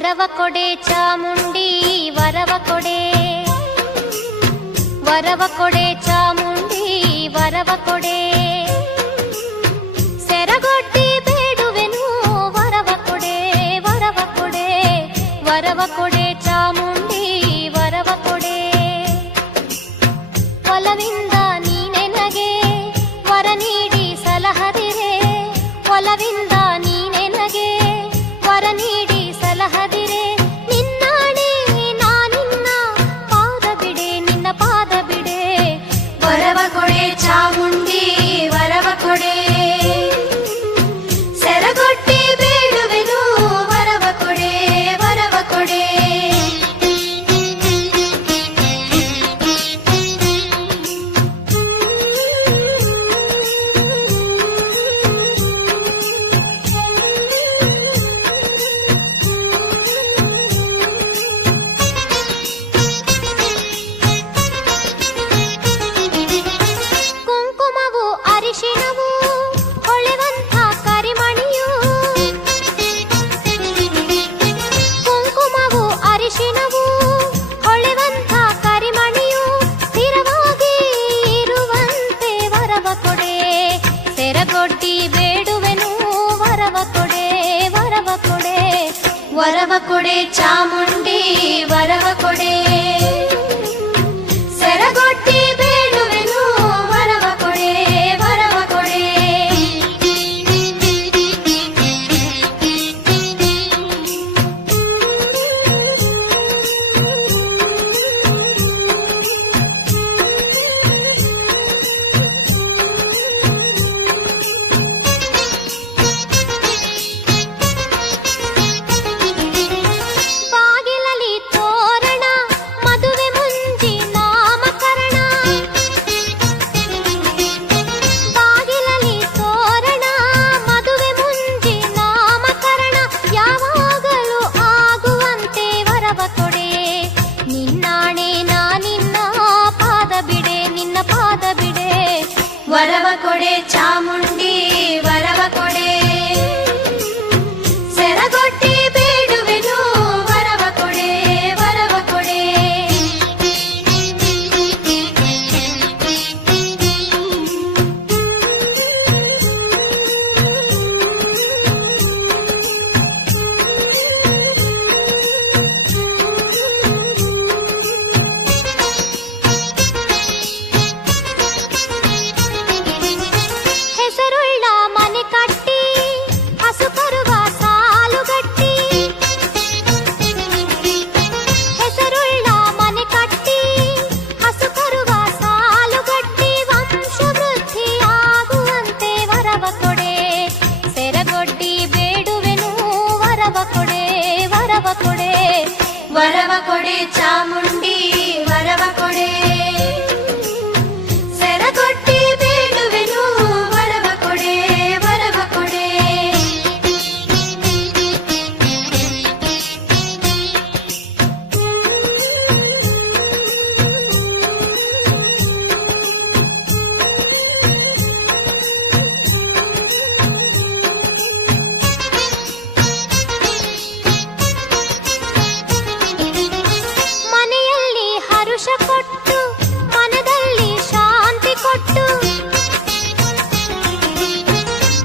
ವರವ ಕೊಡೆ ಚಾಮುಂಡಿ ವರವ ಕೊಡೆ, ವರವ ಕೊಡೆ ಚಾಮುಂಡಿ ವರವ ಕೊಡೆ, ಸೆರಗೊಡ್ಡಿ ಬೇಡುವೆನು ವರವ ಕೊಡೆ ವರವ ಕೊಡೆ, ವರವ ಕೊಡೆ ಚಾಮುಂಡಿ ವರವ ಕೊಡೆ. ಒಲವಿಂದ ನೀನೆನಗೆ ವರ ನೀಡಿ ಸಲಹದಿರೆ, ಒಲವಿಂದ ನೀನೆನಗೆ ವರ ನೀಡಿ ಸಲಹದಿರೆ, ನಿನ್ನಾಣೆ ನಾನಿನ್ನ ಪಾದ ಬಿಡೆ ನಿನ್ನ ಪಾದ ಬಿಡೆ. ವರವ ಕೊಡೆ ಚಾಮುಂಡಿ ವರವ ಕೊಡೆ, ಸೆರಗೊಟ್ಟಿ ಬೇಡುವೆನು ವರವ ಕೊಡೆ ವರವ ಕೊಡೆ. ಕುಂಕುಮವು ಅರಿಶಿಣವು ಹೊಳೆವಂಥ ಕರಿಮಣಿಯು, ಕುಂಕುಮವು ಅರಿಶಿಣವು ಹೊಳೆವಂಥ ಕರಿಮಣಿಯು, ಸ್ಥಿರವಾಗಿ ಇರುವಂತೆ ವರವ ಕೊಡೆ, ಸೆರಗೊಡ್ಡಿ ಬೇಡುವೆನು ವರವ ಕೊಡೆ ವರವ ಕೊಡೆ. ವರವ ಕೊಡೆ ಚಾಮುಂಡಿ ವರವ ಕೊಡೆ, ಸೆರಗೊಟ್ಟಿ ಬೇಡುವೆನು ವರವ ಕೊಡೆ ವರವ ಕೊಡೆ. ಬಾಗಿಲಲಿ ತೋರಣ ಮದುವೆ ಮುಂಜಿ ನಾಮಕರಣ, ಬಾಗಿಲಲಿ ತೋರಣ ಮದುವೆ ಮುಂಜಿ ನಾಮಕರಣ, ಯಾವಾಗಲೂ ಆಗುವಂತೆ ವರವ ಕೊಡೆ, ನಿನ್ನಾಣೆ ನಾನಿನ್ನ ಪಾದ ಬಿಡೆ ನಿನ್ನ ಪಾದ ಬಿಡೆ. ವರವ ಕೊಡೆ ಚಾಮುಂಡಿ ವರವ ಕೊಡೆ, ಸೆರಗೊಟ್ಟಿ ಬೇಡುವೆನು ವರವ ಕೊಡೆ ವರವ ಕೊಡೆ. ಹೆಸರುಳ್ಳ ಮನೆ ಕಟ್ಟಿ ಹಸು ಕರುವ ಸಾಲುಗಟ್ಟಿ, ಹೆಸರುಳ್ಳ ಮನೆ ಕಟ್ಟಿ ಹಸು ಕರುವ ಸಾಲುಗಟ್ಟಿ, ವಂಶವೃದ್ಧಿ ಆಗುವಂತೆ ವರವ ಕೊಡೆ, ಸೆರಗೊಡ್ಡಿ ಬೇಡುವೆನು ವರವ ಕೊಡೆ ವರವ ಕೊಡೆ. ವರವ ಕೊಡೆ ಚಾಮುಂಡಿ ವರವ ಕೊಡೆ, ಸೆರಗೊಟ್ಟಿ ಬೇಡುವೆನು ವರವ ಕೊಡೆ ವರವ ಕೊಡೆ. ಮನೆಯಲ್ಲಿ ಹರುಷ ಕೊಟ್ಟು ಮನದಲ್ಲಿ ಶಾಂತಿ ಕೊಟ್ಟು,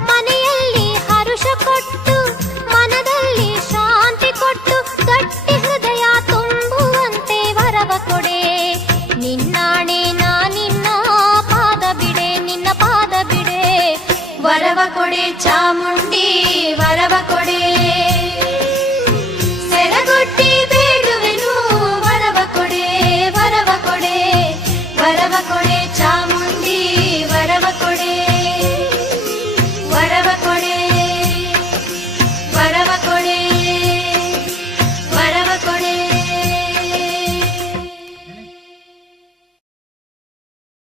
ಮನೆಯಲ್ಲಿ ಹರುಷ ಕೊಟ್ಟು ಮನದಲ್ಲಿ ಶಾಂತಿ ಕೊಟ್ಟು, ಗಟ್ಟಿ ಹೃದಯ ತುಂಬುವಂತೆ ವರವ ಕೊಡೆ, ನಿನ್ನಾಣೆ ನಾನಿನ್ನ ಪಾದ ಬಿಡೆ ನಿನ್ನ ಪಾದ ಬಿಡೆ. ವರವ ಕೊಡೆ ಚಾಮುಂಡಿ ವರವ ಕೊಡೆ,